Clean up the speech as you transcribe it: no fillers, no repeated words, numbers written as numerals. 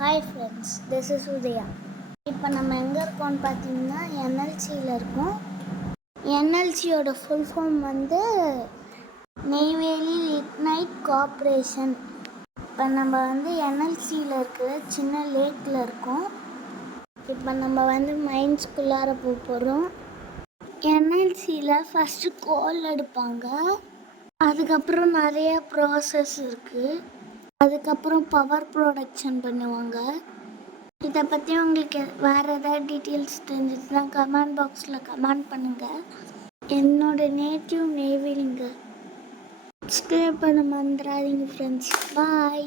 Hi friends, this is Udhaya. இப்போ நம்ம எங்கே இருக்கோம்னு பார்த்தீங்கன்னா என்எல்சியில் இருக்கோம். என்எல்சியோட ஃபுல் ஃபார்ம் வந்து நெய்வேலி லிக்னைட் கார்ப்பரேஷன். இப்போ நம்ம வந்து என்எல்சியில் இருக்கிற சின்ன லேக்கில் இருக்கோம். இப்போ நம்ம வந்து மைன்ஸ்குள்ளார போக போகிறோம். என்எல்சியில் ஃபஸ்ட்டு கோல் எடுப்பாங்க, அதுக்கப்புறம் நிறைய ப்ராசஸ் இருக்குது, அதுக்கப்புறம் பவர் ப்ரொடக்ஷன் பண்ணுவாங்க. இதை பற்றி உங்களுக்கு வேறு ஏதாவது டீட்டெயில்ஸ் தெரிஞ்சுச்சுன்னா கமெண்ட் பாக்ஸில் கமெண்ட் பண்ணுங்கள். என்னோட நேட்டிவ் நெய்வேலிங்க. சப்ஸ்கிரைப் பண்ண மறந்துடாதீங்க ஃப்ரெண்ட்ஸ். பாய்.